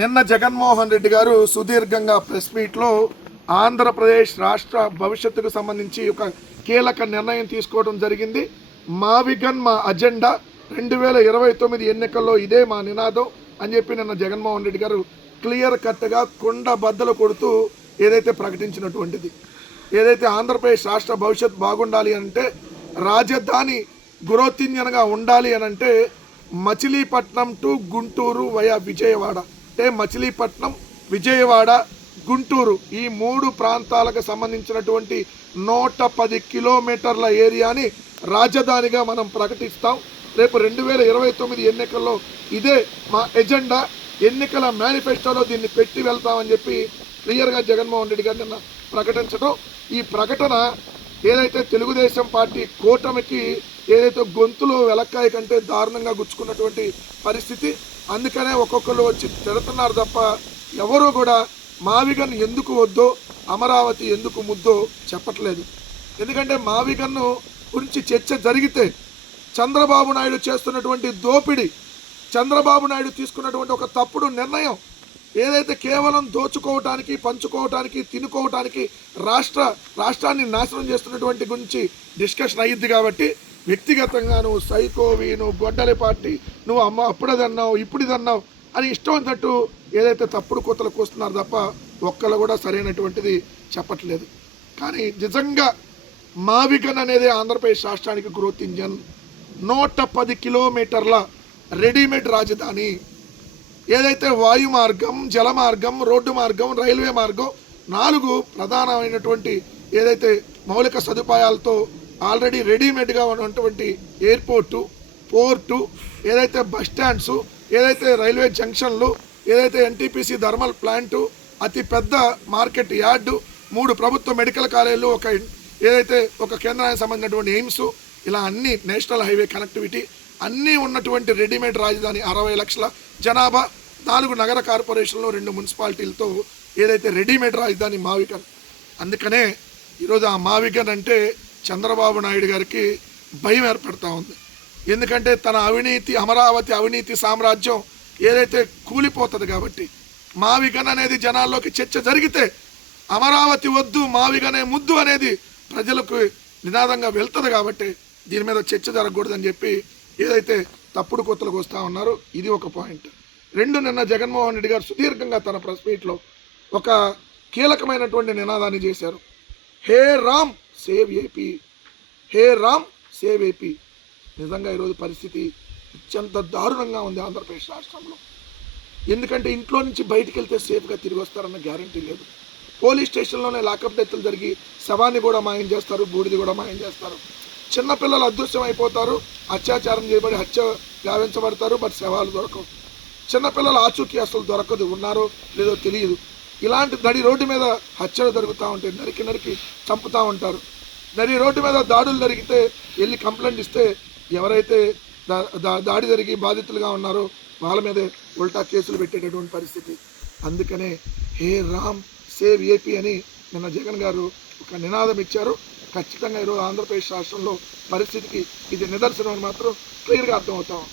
నిన్న జగన్మోహన్ రెడ్డి గారు సుదీర్ఘంగా ప్రెస్ మీట్లో ఆంధ్రప్రదేశ్ రాష్ట్ర భవిష్యత్తుకు సంబంధించి ఒక కీలక నిర్ణయం తీసుకోవడం జరిగింది. మా విగన్ మా అజెండా 2029 ఎన్నికల్లో ఇదే మా నినాదం అని చెప్పి నిన్న జగన్మోహన్ రెడ్డి గారు క్లియర్ కట్గా కొండ బద్దలు కొడుతూ ఏదైతే ప్రకటించినటువంటిది, ఏదైతే ఆంధ్రప్రదేశ్ రాష్ట్ర భవిష్యత్తు బాగుండాలి అంటే, రాజధాని గ్రోత్ ఇంజన్గా ఉండాలి అని అంటే మచిలీపట్నం టు గుంటూరు వయా విజయవాడ, అంటే మచిలీపట్నం, విజయవాడ, గుంటూరు ఈ 3 ప్రాంతాలకు సంబంధించినటువంటి 110 కిలోమీటర్ల ఏరియాని రాజధానిగా మనం ప్రకటిస్తాం. రేపు 2029 ఎన్నికల్లో ఇదే మా ఎజెండా, ఎన్నికల మేనిఫెస్టోలో దీన్ని పెట్టి వెళ్తామని చెప్పి క్లియర్గా జగన్మోహన్ రెడ్డి గారు నిన్న ప్రకటించడం. ఈ ప్రకటన ఏదైతే తెలుగుదేశం పార్టీ కూటమికి ఏదైతే గొంతులో వెలక్కాయ కంటే దారుణంగా గుచ్చుకున్నటువంటి పరిస్థితి. అందుకనే ఒక్కొక్కరు వచ్చి తిడుతున్నారు తప్ప ఎవరూ కూడా మావిగన్ ఎందుకు వద్దో, అమరావతి ఎందుకు ముద్దో చెప్పట్లేదు. ఎందుకంటే మావిగన్ను గురించి చర్చ జరిగితే చంద్రబాబు నాయుడు చేస్తున్నటువంటి దోపిడీ, చంద్రబాబు నాయుడు తీసుకున్నటువంటి ఒక తప్పుడు నిర్ణయం, ఏదైతే కేవలం దోచుకోవటానికి, పంచుకోవటానికి, తినుకోవటానికి రాష్ట్రాన్ని నాశనం చేస్తున్నటువంటి గురించి డిస్కషన్ అయ్యిద్ది. కాబట్టి వ్యక్తిగతంగా నువ్వు సైకోవి, నువ్వు గొడ్డలి పార్టీ, నువ్వు అమ్మ అప్పుడదన్నావు ఇప్పుడుదన్నావు అని ఇష్టం అన్నట్టు ఏదైతే తప్పుడు కూతలు కూస్తున్నారు తప్ప ఒక్కళ్ళు కూడా సరైనటువంటిది చెప్పట్లేదు. కానీ నిజంగా మావిగన్ అనేది ఆంధ్రప్రదేశ్ రాష్ట్రానికి గ్రోత్ ఇంజన్. 110 కిలోమీటర్ల రెడీమేడ్ రాజధాని, ఏదైతే వాయు మార్గం, జల మార్గం, రోడ్డు మార్గం, రైల్వే మార్గం 4 ప్రధానమైనటువంటి ఏదైతే మౌలిక సదుపాయాలతో ఆల్రెడీ రెడీమేడ్గా ఉన్నటువంటి ఎయిర్పోర్టు, పోర్టు, ఏదైతే బస్ స్టాండ్స్, ఏదైతే రైల్వే జంక్షన్లు, ఏదైతే ఎన్టీపీసీ థర్మల్ ప్లాంటు, అతి పెద్ద మార్కెట్ యార్డు, 3 ప్రభుత్వ మెడికల్ కాలేజీలు, ఏదైతే ఒక కేంద్రానికి సంబంధించినటువంటి ఎయిమ్స్, ఇలా అన్ని నేషనల్ హైవే కనెక్టివిటీ అన్నీ ఉన్నటువంటి రెడీమేడ్ రాజధాని, 60 లక్షల జనాభా, 4 నగర కార్పొరేషన్లు, 2 మున్సిపాలిటీలతో ఏదైతే రెడీమేడ్ రాజధాని మావిగన్. అందుకనే ఈరోజు ఆ మావిగన్ అంటే చంద్రబాబు నాయుడు గారికి భయం ఏర్పడుతూ ఉంది. ఎందుకంటే తన అవినీతి, అమరావతి అవినీతి సామ్రాజ్యం ఏదైతే కూలిపోతుంది కాబట్టి, మావిగన్ అనేది జనాల్లోకి చర్చ జరిగితే అమరావతి వద్దు మావిగనే ముద్దు అనేది ప్రజలకు నినాదంగా వెళ్తుంది. కాబట్టి దీని మీద చర్చ జరగకూడదని చెప్పి ఏదైతే తప్పుడు కొత్తలకు వస్తూ ఉన్నారో ఇది ఒక పాయింట్. 2, నిన్న జగన్మోహన్ రెడ్డి గారు సుదీర్ఘంగా తన ప్రెస్ మీట్లో ఒక కీలకమైనటువంటి నినాదాన్ని చేశారు. హే రామ్ సేవ్ ఏపీ, హే రామ్ సేవ్ ఏపీ. నిజంగా ఈరోజు పరిస్థితి అత్యంత దారుణంగా ఉంది ఆంధ్రప్రదేశ్ రాష్ట్రంలో. ఎందుకంటే ఇంట్లో నుంచి బయటికి వెళ్తే సేఫ్గా తిరిగి వస్తారన్న గ్యారంటీ లేదు. పోలీస్ స్టేషన్లోనే లాకప్ డెత్తులు జరిగి శవాన్ని కూడా మాయం చేస్తారు, బూడిది కూడా మాయం చేస్తారు. చిన్నపిల్లలు అదృశ్యం అయిపోతారు, అత్యాచారం చేయబడి హత్య గావించబడతారు, బట్ శవాలు దొరకవు. చిన్నపిల్లల ఆచూకీ అసలు దొరకదు, ఉన్నారో లేదో తెలియదు. ఇలాంటి నడి రోడ్డు మీద హత్యలు జరుగుతూ ఉంటాయి, నరికి చంపుతూ ఉంటారు. నడి రోడ్డు మీద దాడులు జరిగితే వెళ్ళి కంప్లైంట్ ఇస్తే ఎవరైతే దాడి జరిగి బాధితులుగా ఉన్నారో వాళ్ళ మీదే ఉల్టా కేసులు పెట్టేటటువంటి పరిస్థితి. అందుకనే హే రామ్ సేవ్ ఏపీ అని నిన్న జగన్ గారు ఒక నినాదం ఇచ్చారు. ఖచ్చితంగా ఈరోజు ఆంధ్రప్రదేశ్ రాష్ట్రంలో పరిస్థితికి ఇది నిదర్శనం అని మాత్రం క్లియర్గా అర్థమవుతాం.